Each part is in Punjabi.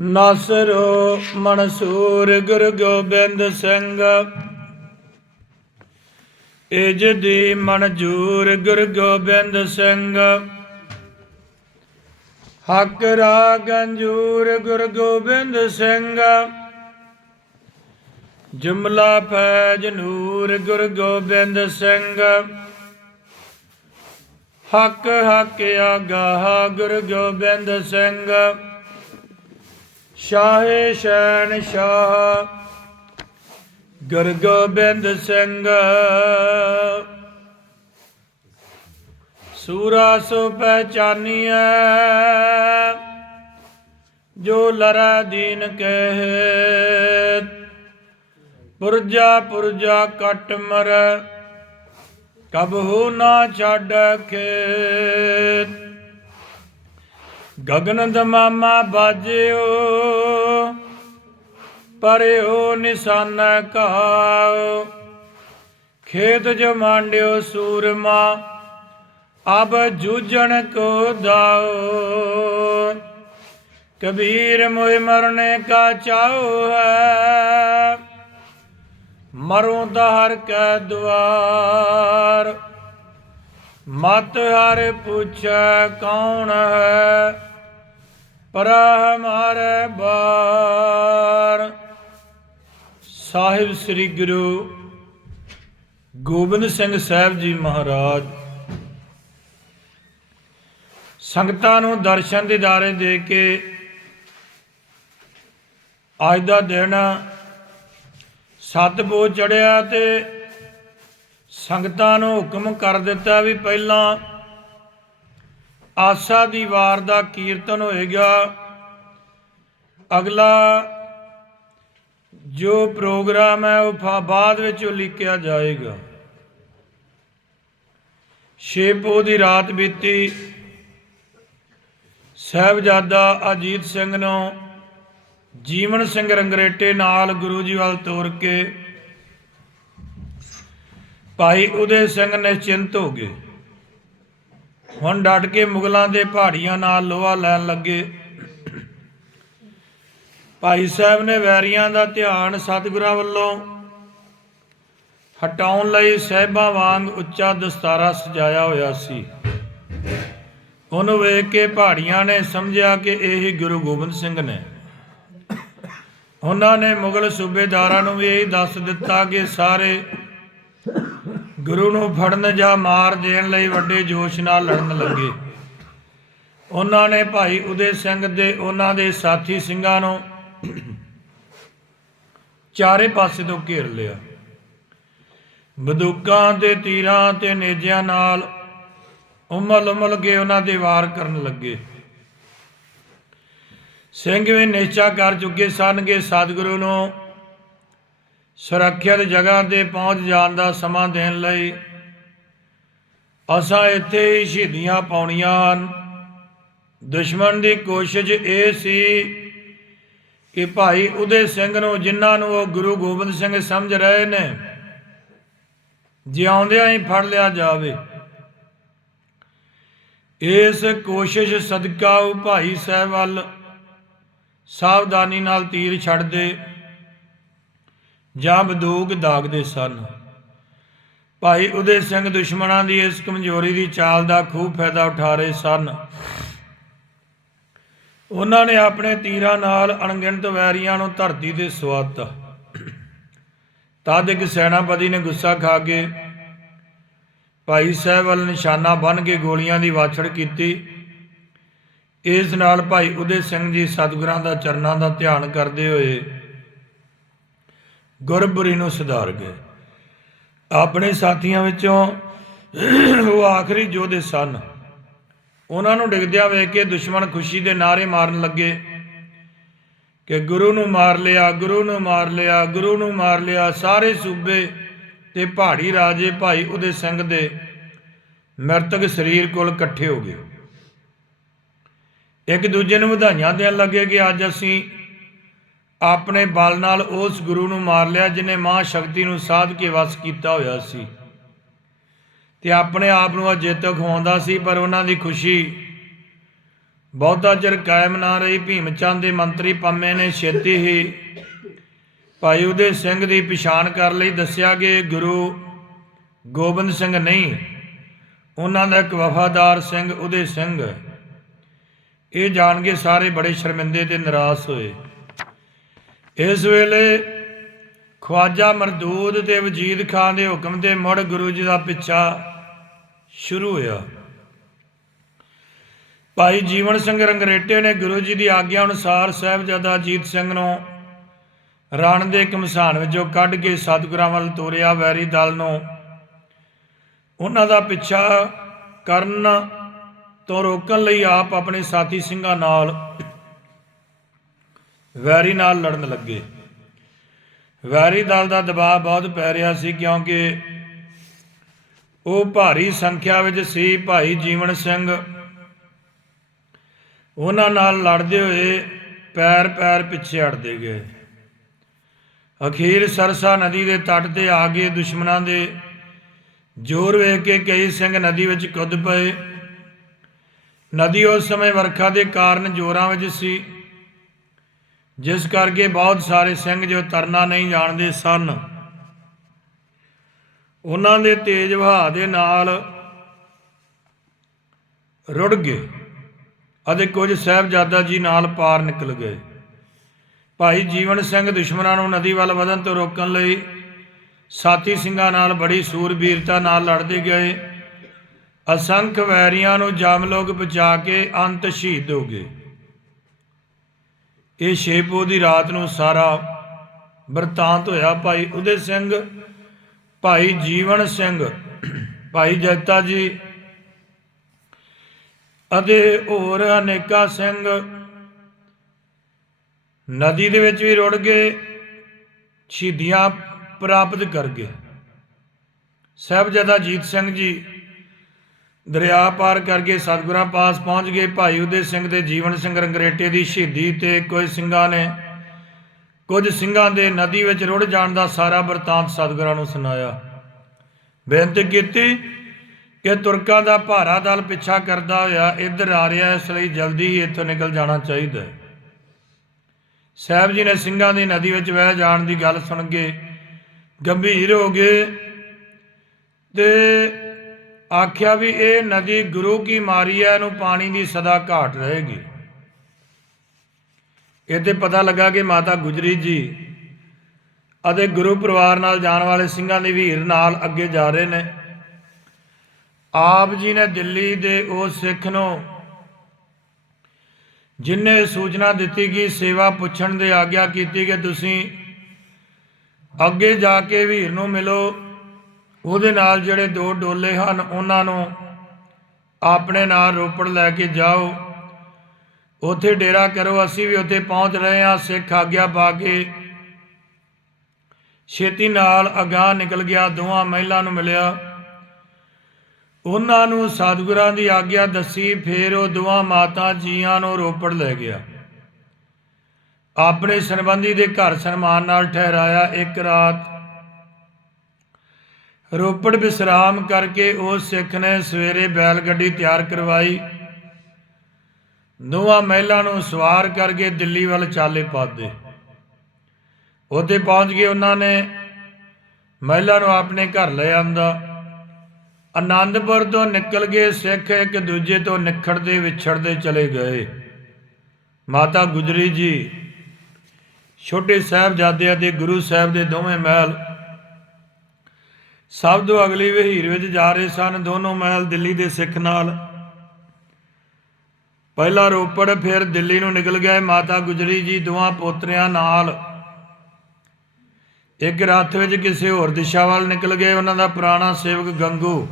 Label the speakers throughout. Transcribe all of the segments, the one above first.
Speaker 1: ਨਾਸਰੋ ਮਨਸੂਰ ਗੁਰੂ ਗੋਬਿੰਦ ਸਿੰਘ। ਇਜ ਦੀ ਮਨਜੂਰ ਗੁਰੂ ਗੋਬਿੰਦ ਸਿੰਘ। ਹੱਕ ਰਾ ਗੰਜੂਰ ਗੁਰੂ ਗੋਬਿੰਦ ਸਿੰਘ। ਜੁਮਲਾ ਫੈਜ ਨੂਰ ਗੁਰੂ ਗੋਬਿੰਦ ਸਿੰਘ। ਹੱਕ ਹੱਕ ਆਗਾਹ ਗੁਰੂ ਗੋਬਿੰਦ ਸਿੰਘ। ਸ਼ਾਹੇ ਸ਼ੈਨ ਸ਼ਾਹ, ਗੁਰੂ ਸਿੰਘ। ਸੂਰਾ ਸੋ ਪਹਿਚਾਨੀਐ ਜੋ ਲਰਾ ਦੀਨ ਕਹਿ ਪੁਰਜਾ ਪੁਰਜਾ ਕਟ ਮਰ ਕਬ ਨਾ ਛੱਡ ਖੇਤ। ਗਗਨ ਦਮਾਮਾ ਬਾਜਿਓ ਪਰਿਓ ਨਿਸ਼ਾਨ ਕਾਉ ਖੇਤ ਜਮਾਂਡਿਓ ਸੂਰਮਾ, ਅਬ ਜੂਝਣ ਕੋ ਦਾਓ। ਕਬੀਰ ਮੋਇ ਮਰਨੇ ਕਾ ਚਾਉ ਹੈ, ਮਰੂੰ ਤਾਂ ਹਰ ਕੈ ਦੁਆਰ। ਮਤ ਹਰ ਪੁੱਛੈ ਕੌਣ ਹੈ ਪਰ ਹਮਾਰੇ ਬਾਰ। ਸਾਹਿਬ ਸ੍ਰੀ ਗੁਰੂ ਗੋਬਿੰਦ ਸਿੰਘ ਸਾਹਿਬ ਜੀ ਮਹਾਰਾਜ। ਸੰਗਤਾਂ ਨੂੰ ਦਰਸ਼ਨ ਦਿਦਾਰੇ ਦੇ ਕੇ ਅੱਜ ਦਾ ਦਿਨ ਸਤਿਬੋ ਚੜਿਆ ਤੇ ਸੰਗਤਾਂ ਨੂੰ ਹੁਕਮ ਕਰ ਦਿੱਤਾ ਵੀ ਪਹਿਲਾਂ ਆਸਾ ਦੀ ਵਾਰ ਦਾ ਕੀਰਤਨ ਹੋਏਗਾ। ਅਗਲਾ, ਜੋ ਪ੍ਰੋਗਰਾਮ ਹੈ ਉਹ ਫਾ- ਬਾਅਦ ਵਿੱਚ ਉਲੀਕਿਆ ਜਾਏਗਾ। ਸ਼ੇਪੋ ਦੀ ਰਾਤ ਬੀਤੀ। ਸਾਹਿਬਜ਼ਾਦਾ ਅਜੀਤ ਸਿੰਘ ਨੂੰ ਜੀਵਨ ਸਿੰਘ ਰੰਗਰੇਟੇ ਨਾਲ ਗੁਰੂ ਜੀ ਵੱਲ ਤੋਰ ਕੇ ਭਾਈ ਉਦੇ ਸਿੰਘ ਨਿਸ਼ਚਿੰਤ ਹੋ ਗਏ। ਹੁਣ ਡਟ ਕੇ ਮੁਗਲਾਂ ਦੇ ਪਹਾੜੀਆਂ ਨਾਲ ਲੋਹਾ ਲੈਣ ਲੱਗੇ। ਭਾਈ ਸਾਹਿਬ ਨੇ ਵੈਰੀਆਂ ਦਾ ਧਿਆਨ ਸਤਿਗੁਰਾਂ ਵੱਲੋਂ ਹਟਾਉਣ ਲਈ ਸਹਿਬਾਂ ਵਾਂਗ ਉੱਚਾ ਦਸਤਾਰਾ ਸਜਾਇਆ ਹੋਇਆ ਸੀ। ਉਹਨੂੰ ਵੇਖ ਕੇ ਪਹਾੜੀਆਂ ਨੇ ਸਮਝਿਆ ਕਿ ਇਹ ਹੀ ਗੁਰੂ ਗੋਬਿੰਦ ਸਿੰਘ ਨੇ। ਉਹਨਾਂ ਨੇ ਮੁਗਲ ਸੂਬੇਦਾਰਾਂ ਨੂੰ ਵੀ ਇਹ ਦੱਸ ਦਿੱਤਾ ਕਿ ਸਾਰੇ ਗੁਰੂ ਨੂੰ ਫੜਨ ਜਾਂ ਮਾਰ ਦੇਣ ਲਈ ਵੱਡੇ ਜੋਸ਼ ਨਾਲ ਲੜਨ ਲੱਗੇ। ਉਹਨਾਂ ਨੇ ਭਾਈ ਉਦੇ ਸਿੰਘ ਦੇ ਉਹਨਾਂ ਦੇ ਸਾਥੀ ਸਿੰਘਾਂ ਨੂੰ ਚਾਰੇ ਪਾਸੇ ਤੋਂ ਘੇਰ ਲਿਆ। ਬੰਦੂਕਾਂ ਤੇ ਤੀਰਾਂ ਤੇ ਨੇਜਿਆਂ ਨਾਲ ਉਮਲ ਉਮਲ ਕੇ ਉਹਨਾਂ ਦੇ ਵਾਰ ਕਰਨ ਲੱਗੇ। ਸਿੰਘ ਵੀ ਨਿਸ਼ਚਾ ਕਰ ਚੁੱਕੇ ਸਨ ਕਿ ਸਤਿਗੁਰੂ ਨੂੰ ਸੁਰੱਖਿਅਤ ਜਗ੍ਹਾ ਤੇ ਪਹੁੰਚ ਜਾਣ ਦਾ ਸਮਾਂ ਦੇਣ ਲਈ ਅਸਾਂ ਇੱਥੇ ਹੀ ਸ਼ਹੀਦੀਆਂ ਪਾਉਣੀਆਂ ਹਨ। ਦੁਸ਼ਮਣ ਦੀ ਕੋਸ਼ਿਸ਼ ਇਹ ਸੀ ਕਿ ਭਾਈ ਉਦੇ ਸਿੰਘ ਨੂੰ ਜਿਨ੍ਹਾਂ ਨੂੰ ਉਹ ਗੁਰੂ ਗੋਬਿੰਦ ਸਿੰਘ ਸਮਝ ਰਹੇ ਨੇ ਜਿਉਂਦਿਆਂ ਹੀ ਫੜ ਲਿਆ ਜਾਵੇ। ਇਸ ਕੋਸ਼ਿਸ਼ ਸਦਕਾ ਉਹ ਭਾਈ ਸਾਹਿਬ ਵੱਲ ਸਾਵਧਾਨੀ ਨਾਲ ਤੀਰ ਛੱਡ ਦੇ ਜਾਂ ਬੰਦੂਕ ਦਾਗਦੇ ਸਨ। ਭਾਈ ਉਦੇ ਸਿੰਘ ਦੁਸ਼ਮਣਾਂ ਦੀ ਇਸ ਕਮਜ਼ੋਰੀ ਦੀ ਚਾਲ ਦਾ ਖੂਬ ਫਾਇਦਾ ਉਠਾ ਰਹੇ ਸਨ। ਉਹਨਾਂ ਨੇ ਆਪਣੇ ਤੀਰਾਂ ਨਾਲ ਅਣਗਿਣਤ ਵੈਰੀਆਂ ਨੂੰ ਧਰਤੀ ਤੇ ਸਵਾਤਾ। ਤਦ ਇੱਕ ਸੈਨਾਪਤੀ ਨੇ ਗੁੱਸਾ ਖਾ ਕੇ ਭਾਈ ਸਾਹਿਬ ਵੱਲ ਨਿਸ਼ਾਨਾ ਬੰਨ ਕੇ ਗੋਲੀਆਂ ਦੀ ਵਾਛੜ ਕੀਤੀ। ਇਸ ਨਾਲ ਭਾਈ ਉਦੇ ਸਿੰਘ ਜੀ ਸਤਿਗੁਰਾਂ ਦਾ ਚਰਨਾਂ ਦਾ ਧਿਆਨ ਕਰਦੇ ਹੋਏ ਗੁਰਬਰੀ ਨੂੰ ਸੁਧਾਰ ਗਏ। ਆਪਣੇ ਸਾਥੀਆਂ ਵਿੱਚੋਂ ਉਹ ਆਖਰੀ ਯੋਧੇ ਸਨ, ਉਹਨਾਂ ਨੂੰ ਡਿੱਗਦਿਆਂ ਵੇਖ ਕੇ ਦੁਸ਼ਮਣ ਖੁਸ਼ੀ ਦੇ ਨਾਰੇ ਮਾਰਨ ਲੱਗੇ ਕਿ ਗੁਰੂ ਨੂੰ ਮਾਰ ਲਿਆ, ਗੁਰੂ ਨੂੰ ਮਾਰ ਲਿਆ, ਗੁਰੂ ਨੂੰ ਮਾਰ ਲਿਆ। ਸਾਰੇ ਸੂਬੇ ਤੇ ਪਹਾੜੀ ਰਾਜੇ ਭਾਈ ਉਹਦੇ ਸਿੰਘ ਦੇ ਮਰਤਕ ਸਰੀਰ ਕੋਲ ਇਕੱਠੇ ਹੋ ਗਏ। ਇੱਕ ਦੂਜੇ ਨੂੰ ਵਧਾਈਆਂ ਦੇਣ ਲੱਗੇ ਕਿ ਅੱਜ ਅਸੀਂ ਆਪਣੇ ਬਲ ਨਾਲ ਉਸ ਗੁਰੂ ਨੂੰ ਮਾਰ ਲਿਆ, ਜਿਨੇ ਮਾਂ ਸ਼ਕਤੀ ਨੂੰ ਸਾਧ ਕੇ ਵਸ ਕੀਤਾ ਹੋਇਆ ਸੀ। ਤੇ ਆਪਣੇ ਆਪ ਨੂੰ ਅਜੇਤਕ ਖਵਾਉਂਦਾ ਸੀ, ਪਰ ਉਹਨਾਂ ਦੀ ਖੁਸ਼ੀ ਬਹੁਤਾ ਚਿਰ ਕਾਇਮ ਨਾ ਰਹੀ। ਭੀਮ ਚੰਦ ਦੇ ਮੰਤਰੀ ਪੰਮੇ ਨੇ ਛੇਤੀ ਹੀ ਭਾਈ ਉਹਦੇ ਸਿੰਘ ਦੀ ਪਛਾਣ ਕਰ ਲਈ। ਦੱਸਿਆ ਕਿ ਗੁਰੂ ਗੋਬਿੰਦ ਸਿੰਘ ਨਹੀਂ, ਉਹਨਾਂ ਦਾ ਇੱਕ ਵਫਾਦਾਰ ਸਿੰਘ ਉਹਦੇ ਸਿੰਘ। ਇਹ ਜਾਣ ਕੇ ਸਾਰੇ ਬੜੇ ਸ਼ਰਮਿੰਦੇ ਤੇ ਨਿਰਾਸ਼ ਹੋਏ। ਇਸ ਵੇਲੇ ਖਵਾਜਾ ਮਰਦੂਦ ਤੇ ਵਜੀਦ ਖਾਨ ਦੇ ਹੁਕਮ ਤੇ ਮੁੜ ਗੁਰੂ ਜੀ ਦਾ ਪਿੱਛਾ ਸ਼ੁਰੂ ਹੋਇਆ। ਭਾਈ ਜੀਵਨ ਸਿੰਘ ਰੰਗਰੇਟੇ ਨੇ ਗੁਰੂ ਜੀ ਦੀ ਆਗਿਆ ਅਨੁਸਾਰ ਸਾਹਿਬਜ਼ਾਦਾ ਅਜੀਤ ਸਿੰਘ ਨੂੰ ਰਣ ਦੇ ਕਮਸਾਨ ਵਿੱਚੋਂ ਕੱਢ ਕੇ ਸਤਿਗੁਰਾਂ ਵੱਲ ਤੋਰਿਆ। ਵੈਰੀ ਦਲ ਨੂੰ ਉਹਨਾਂ ਦਾ ਪਿੱਛਾ ਕਰਨ ਤੋਂ ਰੋਕਣ ਲਈ ਆਪ ਆਪਣੇ ਸਾਥੀ ਸਿੰਘਾਂ ਨਾਲ ਵੈਰੀ ਨਾਲ ਲੜਨ ਲੱਗੇ। ਵੈਰੀ ਦਲ ਦਾ ਦਬਾਅ ਬਹੁਤ ਪੈ ਰਿਹਾ ਸੀ ਕਿਉਂਕਿ ਉਹ ਭਾਰੀ ਸੰਖਿਆ ਵਿੱਚ ਸੀ। ਭਾਈ ਜੀਵਨ ਸਿੰਘ ਉਹਨਾਂ ਨਾਲ ਲੜਦੇ ਹੋਏ ਪੈਰ ਪੈਰ ਪਿੱਛੇ ਹਟਦੇ ਗਏ। ਅਖੀਰ ਸਰਸਾ ਨਦੀ ਦੇ ਤੱਟ ਤੇ ਆ ਗਏ ਦੁਸ਼ਮਣਾਂ ਦੇ ਜ਼ੋਰ ਵੇਖ ਕੇ ਕਈ ਸਿੰਘ ਨਦੀ ਵਿੱਚ ਕੁੱਦ ਪਏ। ਨਦੀ ਉਸ ਸਮੇਂ ਵਰਖਾ ਦੇ ਕਾਰਨ ਜ਼ੋਰਾਂ ਵਿੱਚ ਸੀ। ਜਿਸ ਕਰਕੇ ਬਹੁਤ ਸਾਰੇ ਸਿੰਘ ਜੋ ਤਰਨਾ ਨਹੀਂ ਜਾਣਦੇ ਸਨ, ਉਹਨਾਂ ਦੇ ਤੇਜ਼ ਵਹਾਅ ਦੇ ਨਾਲ ਰੁੜ ਗਏ ਅਤੇ ਕੁਝ ਸਾਹਿਬਜ਼ਾਦਾ ਜੀ ਨਾਲ ਪਾਰ ਨਿਕਲ ਗਏ। ਭਾਈ ਜੀਵਨ ਸਿੰਘ ਦੁਸ਼ਮਣਾਂ ਨੂੰ ਨਦੀ ਵੱਲ ਵਧਣ ਤੋਂ ਰੋਕਣ ਲਈ ਸਾਥੀ ਸਿੰਘਾਂ ਨਾਲ ਬੜੀ ਸੂਰਬੀਰਤਾ ਨਾਲ ਲੜਦੇ ਗਏ। ਅਸੰਖ ਵੈਰੀਆਂ ਨੂੰ ਜਾਮ ਲੋਕ ਬਚਾ ਕੇ ਅੰਤ ਸ਼ਹੀਦ ਹੋ ਗਏ। ਇਹ ਛੇਪੋ ਦੀ ਰਾਤ ਨੂੰ ਸਾਰਾ ਵਰਤਾਂਤ ਹੋਇਆ। ਭਾਈ ਉਦੇ ਸਿੰਘ, ਭਾਈ ਜੀਵਨ ਸਿੰਘ, ਭਾਈ ਜੈਤਾ ਜੀ ਅਤੇ ਹੋਰ ਅਨੇਕਾ ਸਿੰਘ ਨਦੀ ਦੇ ਵਿੱਚ ਵੀ ਰੁੜ ਗਏ, ਸ਼ਹੀਦੀਆਂ ਪ੍ਰਾਪਤ ਕਰ ਗਏ। ਸਾਹਿਬਜ਼ਾਦਾ ਜੀਤ ਸਿੰਘ ਜੀ ਦਰਿਆ ਪਾਰ ਕਰਕੇ ਸਤਿਗੁਰਾਂ ਪਾਸ ਪਹੁੰਚ ਗਏ। ਭਾਈ ਉਦੇ ਸਿੰਘ ਦੇ ਜੀਵਨ ਸਿੰਘ ਰੰਗਰੇਟੇ ਦੀ ਸ਼ਹੀਦੀ ਤੇ ਕੁਝ ਸਿੰਘਾਂ ਨੇ, ਕੁਝ ਸਿੰਘਾਂ ਦੇ ਨਦੀ ਵਿੱਚ ਰੁੜ ਜਾਣ ਦਾ ਸਾਰਾ ਵਰਤਾਂਤ ਸਤਿਗੁਰਾਂ ਨੂੰ ਸੁਣਾਇਆ। ਬੇਨਤੀ ਕੀਤੀ ਕਿ ਤੁਰਕਾਂ ਦਾ ਭਾਰਾ ਦਲ ਪਿੱਛਾ ਕਰਦਾ ਹੋਇਆ ਇੱਧਰ ਆ ਰਿਹਾ, ਇਸ ਲਈ ਜਲਦੀ ਹੀ ਇੱਥੋਂ ਨਿਕਲ ਜਾਣਾ ਚਾਹੀਦਾ ਹੈ। ਸਾਹਿਬ ਜੀ ਨੇ ਸਿੰਘਾਂ ਦੀ ਨਦੀ ਵਿੱਚ ਵਹਿ ਜਾਣ ਦੀ ਗੱਲ ਸੁਣ ਕੇ ਗੰਭੀਰ ਹੋ ਗਏ ਤੇ ਆਖਿਆ ਵੀ ਇਹ ਨਦੀ ਗੁਰੂ ਕੀ ਮਾਰੀ ਹੈ ਇਹਨੂੰ ਪਾਣੀ ਦੀ ਸਦਾ ਘਾਟ ਰਹੇਗੀ। ਇਹ ਤੇ ਪਤਾ ਲੱਗਾ ਕਿ ਮਾਤਾ ਗੁਜਰੀ ਜੀ ਅਤੇ ਗੁਰੂ ਪਰਿਵਾਰ ਨਾਲ ਜਾਣ ਵਾਲੇ ਸਿੰਘਾਂ ਦੇ ਵੀਰ ਨਾਲ ਅੱਗੇ ਜਾ ਰਹੇ ਨੇ। ਆਪ ਜੀ ਨੇ ਦਿੱਲੀ ਦੇ ਉਹ ਸਿੱਖ ਨੂੰ ਜਿਨਨੇ ਸੂਚਨਾ ਦਿੱਤੀ ਕਿ ਸੇਵਾ ਪੁੱਛਣ ਦੇ ਆਗਿਆ ਕੀਤੀ ਕਿ ਤੁਸੀਂ ਅੱਗੇ ਜਾ ਕੇ ਵੀਰ ਨੂੰ ਮਿਲੋ ਉਹਦੇ ਨਾਲ ਜਿਹੜੇ ਦੋ ਡੋਲੇ ਹਨ, ਉਹਨਾਂ ਨੂੰ ਆਪਣੇ ਨਾਲ ਰੋਪੜ ਲੈ ਕੇ ਜਾਓ। ਉੱਥੇ ਡੇਰਾ ਕਰੋ, ਅਸੀਂ ਵੀ ਉੱਥੇ ਪਹੁੰਚ ਰਹੇ ਹਾਂ। ਸਿੱਖ ਆਗਿਆ ਪਾ ਕੇ ਛੇਤੀ ਨਾਲ ਅਗਾਹ ਨਿਕਲ ਗਿਆ। ਦੋਵਾਂ ਮਹਿਲਾ ਨੂੰ ਮਿਲਿਆ। ਉਹਨਾਂ ਨੂੰ ਸਤਿਗੁਰਾਂ ਦੀ ਆਗਿਆ ਦੱਸੀ, ਫੇਰ ਉਹ ਦੋਵਾਂ ਮਾਤਾ ਜੀਆਂ ਨੂੰ ਰੋਪੜ ਲੈ ਗਿਆ। ਆਪਣੇ ਸੰਬੰਧੀ ਦੇ ਘਰ ਸਨਮਾਨ ਨਾਲ ਠਹਿਰਾਇਆ। ਇੱਕ ਰਾਤ ਰੋਪੜ ਵਿਸਰਾਮ ਕਰਕੇ ਉਹ ਸਿੱਖ ਨੇ ਸਵੇਰੇ ਬੈਲ ਗੱਡੀ ਤਿਆਰ ਕਰਵਾਈ। ਦੋਵਾਂ ਮਹਿਲਾ ਨੂੰ ਸਵਾਰ ਕਰਕੇ ਦਿੱਲੀ ਵੱਲ ਚਾਲੇ ਪਾਦੇ ਉੱਥੇ ਪਹੁੰਚ ਕੇ ਉਹਨਾਂ ਨੇ ਮਹਿਲਾ ਨੂੰ ਆਪਣੇ ਘਰ ਲੈ ਆਂਦਾ। ਆਨੰਦਪੁਰ ਤੋਂ ਨਿਕਲ ਕੇ ਸਿੱਖ ਇੱਕ ਦੂਜੇ ਤੋਂ ਨਿਖੜਦੇ ਵਿਛੜਦੇ ਚਲੇ ਗਏ। ਮਾਤਾ ਗੁਜਰੀ ਜੀ, ਛੋਟੇ ਸਾਹਿਬਜ਼ਾਦੇ ਅਤੇ ਗੁਰੂ ਸਾਹਿਬ ਦੇ ਦੋਵੇਂ ਮਹਿਲ ਸਭ ਤੋਂ ਅਗਲੀ ਵਹੀਰ ਵਿੱਚ ਜਾ ਰਹੇ ਸਨ, ਦੋਨੋਂ ਮਹਿਲ ਦਿੱਲੀ ਦੇ ਸਿੱਖ ਨਾਲ। ਪਹਿਲਾ ਰੋਪੜ, ਫਿਰ ਦਿੱਲੀ ਨੂੰ ਨਿਕਲ ਗਏ ਮਾਤਾ ਗੁਜਰੀ ਜੀ, ਦੋਵਾਂ ਪੋਤਰਿਆਂ ਨਾਲ। ਇੱਕ ਰੱਥ ਵਿੱਚ ਕਿਸੇ ਹੋਰ ਦਿਸ਼ਾ ਵੱਲ ਨਿਕਲ ਗਏ, ਉਹਨਾਂ ਦਾ ਪੁਰਾਣਾ ਸੇਵਕ ਗੰਗੂ।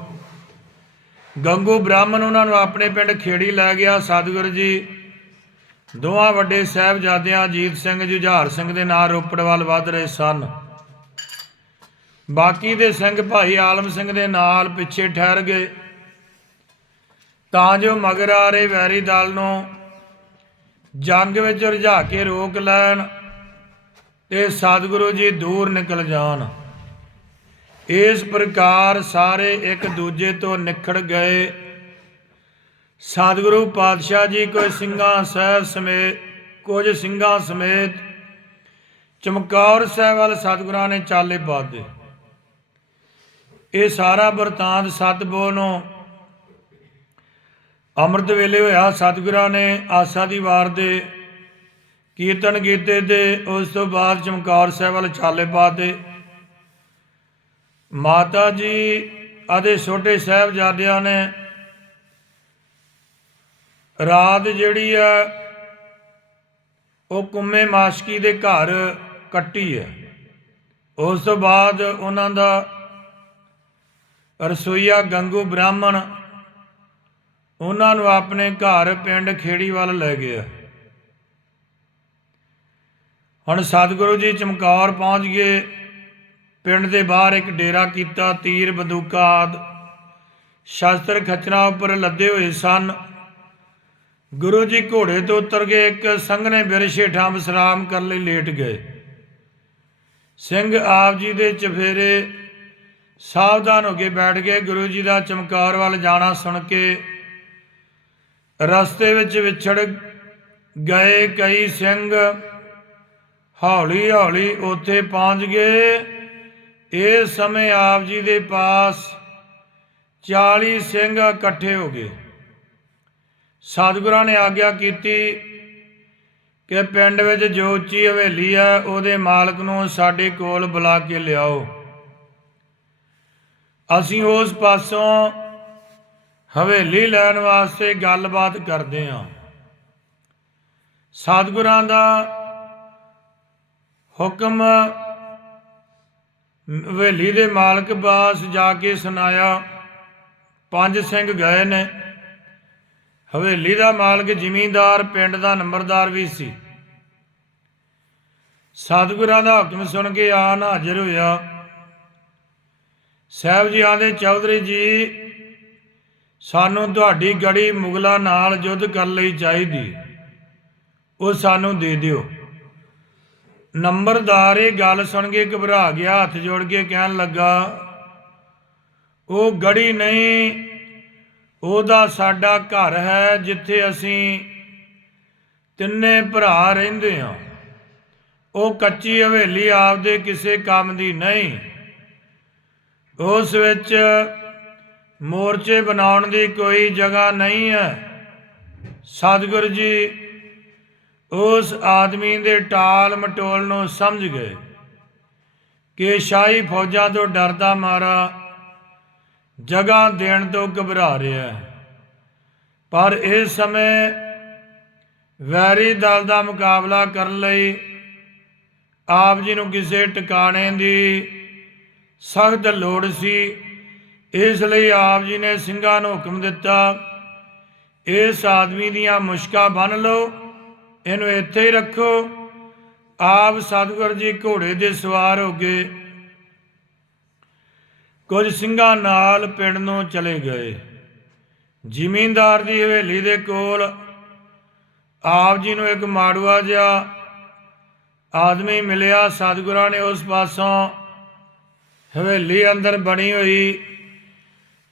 Speaker 1: ਗੰਗੂ ਬ੍ਰਾਹਮਣ ਉਹਨਾਂ ਨੂੰ ਆਪਣੇ ਪਿੰਡ ਖੇੜੀ ਲੈ ਗਿਆ। ਸਤਿਗੁਰੂ ਜੀ, ਦੋਵਾਂ ਵੱਡੇ ਸਾਹਿਬਜ਼ਾਦਿਆਂ ਅਜੀਤ ਸਿੰਘ, ਜੁਝਾਰ ਸਿੰਘ ਦੇ ਨਾਲ ਰੋਪੜ ਵੱਲ ਵੱਧ ਰਹੇ ਸਨ। ਬਾਕੀ ਦੇ ਸਿੰਘ ਭਾਈ ਆਲਮ ਸਿੰਘ ਦੇ ਨਾਲ ਪਿੱਛੇ ਠਹਿਰ ਗਏ। ਤਾਂ ਜੋ ਮਗਰ ਆ ਰਹੇ ਵੈਰੀ ਦਲ ਨੂੰ ਜੰਗ ਵਿੱਚ ਰੁਝਾ ਕੇ ਰੋਕ ਲੈਣ ਤੇ ਸਤਿਗੁਰੂ ਜੀ ਦੂਰ ਨਿਕਲ ਜਾਣ। ਇਸ ਪ੍ਰਕਾਰ ਸਾਰੇ ਇੱਕ ਦੂਜੇ ਤੋਂ ਨਿਖੜ ਗਏ। ਸਤਿਗੁਰੂ ਪਾਤਸ਼ਾਹ ਜੀ ਕੋਈ ਸਿੰਘਾਂ ਸਾਹਿਬ ਸਮੇਤ, ਕੁਝ ਸਿੰਘਾਂ ਸਮੇਤ ਚਮਕੌਰ ਸਾਹਿਬ ਵੱਲ ਸਤਿਗੁਰਾਂ ਨੇ ਚਾਲੇ ਪਾ ਪਾਦੇ ਇਹ ਸਾਰਾ ਵਰਤਾਂਤ ਸਤਿਬੋਲ ਨੂੰ ਅੰਮ੍ਰਿਤ ਵੇਲੇ ਹੋਇਆ। ਸਤਿਗੁਰਾਂ ਨੇ ਆਸਾ ਦੀ ਵਾਰ ਦੇ ਕੀਰਤਨ ਕੀਤੇ ਤੇ ਉਸ ਤੋਂ ਬਾਅਦ ਚਮਕੌਰ ਸਾਹਿਬ ਵੱਲ ਚਾਲੇ ਪਾਤੇ ਮਾਤਾ ਜੀ ਅਤੇ ਛੋਟੇ ਸਾਹਿਬਜ਼ਾਦਿਆਂ ਨੇ ਰਾਤ ਜਿਹੜੀ ਆ, ਉਹ ਕੁੰਮੇ ਮਾਸ਼ਕੀ ਦੇ ਘਰ ਕੱਟੀ ਹੈ। ਉਸ ਤੋਂ ਬਾਅਦ ਉਹਨਾਂ ਦਾ ਰਸੋਈਆ ਗੰਗੂ ਬ੍ਰਾਹਮਣ ਉਹਨਾਂ ਨੂੰ ਆਪਣੇ ਘਰ ਪਿੰਡ ਖੇੜੀ ਵੱਲ ਲੈ ਗਿਆ। ਹੁਣ ਸਤਿਗੁਰੂ ਜੀ ਚਮਕੌਰ ਪਹੁੰਚ ਗਏ। ਪਿੰਡ ਦੇ ਬਾਹਰ ਇੱਕ ਡੇਰਾ ਕੀਤਾ, ਤੀਰ, ਬੰਦੂਕਾਂ ਆਦਿ। ਸ਼ਸਤਰ ਖਚਰਾਂ ਉੱਪਰ ਲੱਦੇ ਹੋਏ ਸਨ। ਗੁਰੂ ਜੀ ਘੋੜੇ ਤੋਂ ਉਤਰ ਕੇ ਇੱਕ ਸੰਘਣੇ ਬਿਰਸ਼ ਹੇਠਾਂ ਵਿਸਰਾਮ ਕਰਨ ਲਈ ਲੇਟ ਗਏ। ਸਿੰਘ ਆਪ ਜੀ ਦੇ ਚਫੇਰੇ ਸਾਵਧਾਨ ਹੋ ਕੇ ਬੈਠ ਗਏ ਗੁਰੂ ਜੀ ਦਾ ਚਮਕਾਰ ਵੱਲ ਜਾਣਾ ਸੁਣ ਕੇ ਰਸਤੇ ਵਿੱਚ ਵਿਛੜ ਗਏ ਕਈ ਸਿੰਘ। ਹੌਲੀ ਹੌਲੀ ਉੱਥੇ ਪਹੁੰਚ ਗਏ। ਇਸ ਸਮੇਂ ਆਪ ਜੀ ਦੇ ਪਾਸ 40 ਸਿੰਘ ਇਕੱਠੇ ਹੋ ਗਏ। ਸਤਿਗੁਰਾਂ ਨੇ ਆਗਿਆ ਕੀਤੀ ਕਿ ਪਿੰਡ ਵਿੱਚ ਜੋ ਉੱਚੀ ਹਵੇਲੀ ਹੈ, ਉਹਦੇ ਮਾਲਕ ਨੂੰ ਸਾਡੇ ਕੋਲ ਬੁਲਾ ਕੇ ਲਿਆਓ। ਅਸੀਂ ਉਸ ਪਾਸੋਂ ਹਵੇਲੀ ਲੈਣ ਵਾਸਤੇ ਗੱਲਬਾਤ ਕਰਦੇ ਹਾਂ। ਸਤਿਗੁਰਾਂ ਦਾ ਹੁਕਮ ਹਵੇਲੀ ਦੇ ਮਾਲਕ ਬਾਸ ਜਾ ਕੇ ਸੁਨਾਇਆ ਪੰਜ ਸਿੰਘ ਗਏ ਨੇ। ਹਵੇਲੀ ਦਾ ਮਾਲਕ ਜ਼ਿਮੀਂਦਾਰ, ਪਿੰਡ ਦਾ ਨੰਬਰਦਾਰ ਵੀ ਸੀ। ਸਤਿਗੁਰਾਂ ਦਾ ਹੁਕਮ ਸੁਣ ਕੇ ਆਨ ਹਾਜ਼ਰ ਹੋਇਆ। ਸਾਹਿਬ ਜੀ ਆਂਦੇ ਚੌਧਰੀ ਜੀ, ਸਾਨੂੰ ਤੁਹਾਡੀ ਗੜੀ ਮੁਗਲਾਂ ਨਾਲ ਯੁੱਧ ਕਰਨ ਲਈ ਚਾਹੀਦੀ। ਉਹ ਸਾਨੂੰ ਦੇ ਦਿਓ। ਨੰਬਰਦਾਰ ਇਹ ਗੱਲ ਸੁਣ ਕੇ ਘਬਰਾ ਗਿਆ, ਹੱਥ ਜੋੜ ਕੇ ਕਹਿਣ ਲੱਗਾ, ਉਹ ਗੜੀ ਨਹੀਂ, ਉਹਦਾ ਸਾਡਾ ਘਰ ਹੈ ਜਿੱਥੇ ਅਸੀਂ ਤਿੰਨੇ ਭਰਾ ਰਹਿੰਦੇ ਹਾਂ। ਉਹ ਕੱਚੀ ਹਵੇਲੀ ਆਪਦੇ ਕਿਸੇ ਕੰਮ ਦੀ ਨਹੀਂ। ਉਸ ਵਿੱਚ ਮੋਰਚੇ ਬਣਾਉਣ ਦੀ ਕੋਈ ਜਗ੍ਹਾ ਨਹੀਂ ਹੈ। ਸਤਿਗੁਰ ਜੀ ਉਸ ਆਦਮੀ ਦੇ ਟਾਲ ਮਟੋਲ ਨੂੰ ਸਮਝ ਗਏ ਕਿ ਸ਼ਾਹੀ ਫੌਜਾਂ ਤੋਂ ਡਰਦਾ ਮਾਰਾ ਜਗ੍ਹਾ ਦੇਣ ਤੋਂ ਘਬਰਾ ਰਿਹਾ ਪਰ ਇਸ ਸਮੇਂ ਵੈਰੀ ਦਲ ਦਾ ਮੁਕਾਬਲਾ ਕਰਨ ਲਈ ਆਪ ਜੀ ਨੂੰ ਕਿਸੇ ਟਿਕਾਣੇ ਦੀ ਸਖਤ ਲੋੜ ਸੀ। ਇਸ ਲਈ ਆਪ ਜੀ ਨੇ ਸਿੰਘਾਂ ਨੂੰ ਹੁਕਮ ਦਿੱਤਾ, ਇਸ ਆਦਮੀ ਦੀਆਂ ਮੁਸ਼ਕਾਂ ਬੰਨ ਲਓ, ਇਹਨੂੰ ਇੱਥੇ ਹੀ ਰੱਖੋ। ਆਪ ਸਤਿਗੁਰ ਜੀ ਘੋੜੇ ਦੇ ਸਵਾਰ ਹੋ ਗਏ। ਕੁਝ ਸਿੰਘਾਂ ਨਾਲ ਪਿੰਡ ਨੂੰ ਚਲੇ ਗਏ। ਜ਼ਿਮੀਂਦਾਰ ਦੀ ਹਵੇਲੀ ਦੇ ਕੋਲ ਆਪ ਜੀ ਨੂੰ ਇੱਕ ਮਾੜੂਆ ਜਿਹਾ ਆਦਮੀ ਮਿਲਿਆ। ਸਤਿਗੁਰਾਂ ਨੇ ਉਸ ਪਾਸੋਂ ਹਵੇਲੀ ਅੰਦਰ ਬਣੀ ਹੋਈ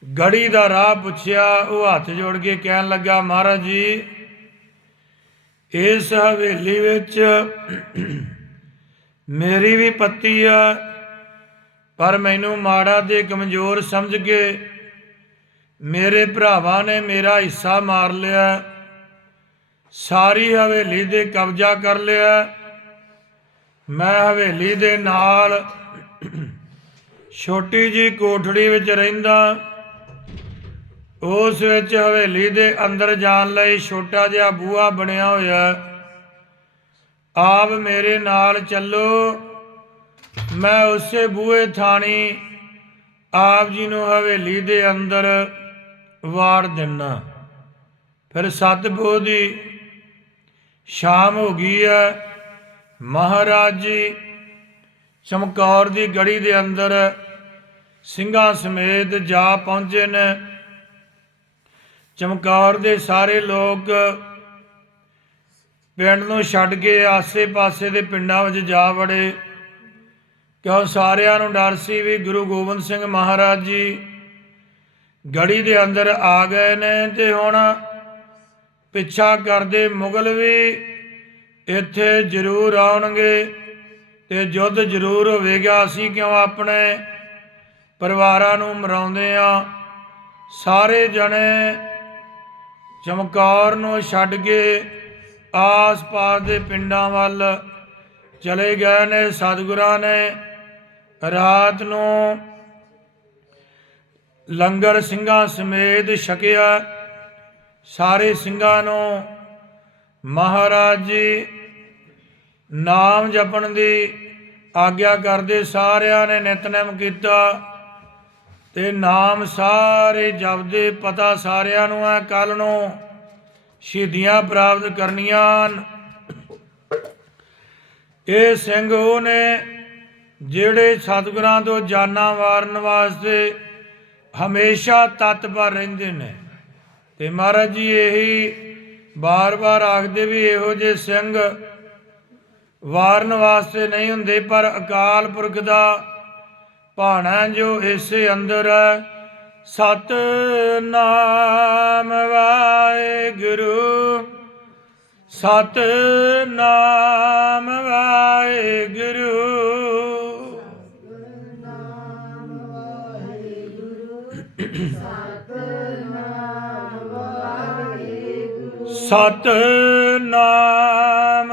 Speaker 1: ਗੜੀ ਦਾ ਰਾਹ ਪੁੱਛਿਆ, ਉਹ ਹੱਥ ਜੋੜ ਕੇ ਕਹਿਣ ਲੱਗਾ, ਮਹਾਰਾਜ ਜੀ, ਇਸ ਹਵੇਲੀ ਵਿੱਚ ਮੇਰੀ ਵੀ ਪੱਤੀ ਆ, ਪਰ ਮੈਨੂੰ ਮਾੜਾ ਤੇ ਕਮਜ਼ੋਰ ਸਮਝ ਕੇ ਮੇਰੇ ਭਰਾਵਾਂ ਨੇ ਮੇਰਾ ਹਿੱਸਾ ਮਾਰ ਲਿਆ, ਸਾਰੀ ਹਵੇਲੀ ਦੇ ਕਬਜ਼ਾ ਕਰ ਲਿਆ। ਮੈਂ ਹਵੇਲੀ ਦੇ ਨਾਲ ਛੋਟੀ ਜੀ ਕੋਠੜੀ ਵਿੱਚ ਰਹਿੰਦਾ, ਉਸ ਵਿੱਚ ਹਵੇਲੀ ਦੇ ਅੰਦਰ ਜਾਣ ਲਈ ਛੋਟਾ ਜਿਹਾ ਬੂਹਾ ਬਣਿਆ ਹੋਇਆ। ਆਪ ਮੇਰੇ ਨਾਲ ਚੱਲੋ, ਮੈਂ ਉਸੇ ਬੂਹੇ ਥਾਣੀ ਆਪ ਜੀ ਨੂੰ ਹਵੇਲੀ ਦੇ ਅੰਦਰ ਵਾੜ ਦੇਣਾ ਫਿਰ ਸਤਿਬੋਧ ਦੀ ਸ਼ਾਮ ਹੋ ਗਈ ਹੈ। ਮਹਾਰਾਜ ਜੀ ਚਮਕੌਰ ਦੀ ਗੜੀ ਦੇ ਅੰਦਰ ਸਿੰਘਾਂ ਸਮੇਤ ਜਾ ਪਹੁੰਚੇ ਨੇ। ਚਮਕੌਰ ਦੇ ਸਾਰੇ ਲੋਕ ਪਿੰਡ ਨੂੰ ਛੱਡ ਕੇ ਆਸੇ-ਪਾਸੇ ਦੇ ਪਿੰਡਾਂ ਵਿੱਚ ਜਾ ਵੜੇ। ਕਿਉਂ ਸਾਰਿਆਂ ਨੂੰ ਡਰ ਸੀ ਵੀ ਗੁਰੂ ਗੋਬਿੰਦ ਸਿੰਘ ਮਹਾਰਾਜ ਜੀ ਗੜੀ ਦੇ ਅੰਦਰ ਆ ਗਏ ਨੇ ਤੇ ਹੁਣ ਪਿੱਛਾ ਕਰਦੇ ਮੁਗਲ ਵੀ ਇੱਥੇ ਜ਼ਰੂਰ ਆਉਣਗੇ ਤੇ ਯੁੱਧ ਜ਼ਰੂਰ ਹੋਵੇਗਾ ਅਸੀਂ ਕਿਉਂ ਆਪਣੇ ਪਰਿਵਾਰਾਂ ਨੂੰ ਮਰਾਉਂਦੇ ਆ ਸਾਰੇ ਜਣੇ ਚਮਕੌਰ ਨੂੰ ਛੱਡ ਕੇ ਆਸ-ਪਾਸ ਦੇ ਪਿੰਡਾਂ ਵੱਲ ਚਲੇ ਗਏ ਨੇ, ਸਤਿਗੁਰਾਂ ਨੇ। ਰਾਤ ਨੂੰ ਲੰਗਰ ਸਿੰਘਾਂ ਸਮੇਤ ਛਕਿਆ। ਸਾਰੇ ਸਿੰਘਾਂ ਨੂੰ ਮਹਾਰਾਜ ਜੀ ਨਾਮ ਜਪਣ ਦੀ ਆਗਿਆ ਕਰਦੇ ਸਾਰਿਆਂ ਨੇ ਨਿਤਨੇਮ ਕੀਤਾ। ਤੇ ਨਾਮ ਸਾਰੇ ਜਪਦੇ, ਪਤਾ ਸਾਰਿਆਂ ਨੂੰ ਹੈ ਕੱਲ ਨੂੰ। ਸ਼ਹੀਦੀਆਂ ਪ੍ਰਾਪਤ ਕਰਨੀਆਂ ਇਹ ਸਿੰਘ ਉਹ ਨੇ ਜਿਹੜੇ ਸਤਿਗੁਰਾਂ ਤੋਂ ਜਾਨਾਂ ਵਾਰਨ ਵਾਸਤੇ ਹਮੇਸ਼ਾ ਤਤਪਰ ਰਹਿੰਦੇ ਨੇ। ਤੇ ਮਹਾਰਾਜ ਜੀ ਇਹੀ ਬਾਰ-ਬਾਰ ਆਖਦੇ ਵੀ ਇਹੋ ਜਿਹੇ ਸਿੰਘ ਵਾਰਨ ਵਾਸਤੇ ਨਹੀਂ ਹੁੰਦੇ, ਪਰ ਅਕਾਲ ਪੁਰਖ ਦਾ ਭਾਣਾ ਜੋ ਇਸ ਅੰਦਰ ਹੈ ਸਤ ਨਾਮ ਵਾਹਿਗੁਰੂ। ਸਤ ਨਾਮ ਵਾਹਿਗੁਰੂ। ਸਤ ਨਾਮ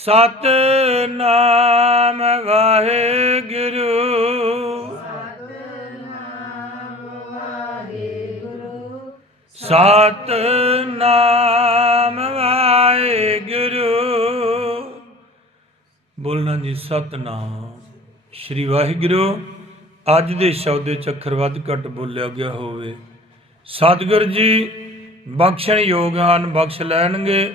Speaker 1: ਸਤ ਨਾਮ ਵਾਹਿਗੁਰੂ। ਸਤ ਨਾਮ ਵਾਹਿਗੁਰੂ। ਬੋਲਣਾ ਜੀ, ਸਤਨਾਮ। ਸ਼੍ਰੀ ਵਾਹਿਗੁਰੂ, ਅੱਜ ਦੇ ਸ਼ਬਦ ਵਿੱਚ ਅੱਖਰ ਵੱਧ ਘੱਟ ਬੋਲਿਆ ਗਿਆ ਹੋਵੇ। ਸਤਿਗੁਰ ਜੀ, ਬਖਸ਼ਣ ਯੋਗ ਹਨ, ਬਖਸ਼ ਲੈਣਗੇ।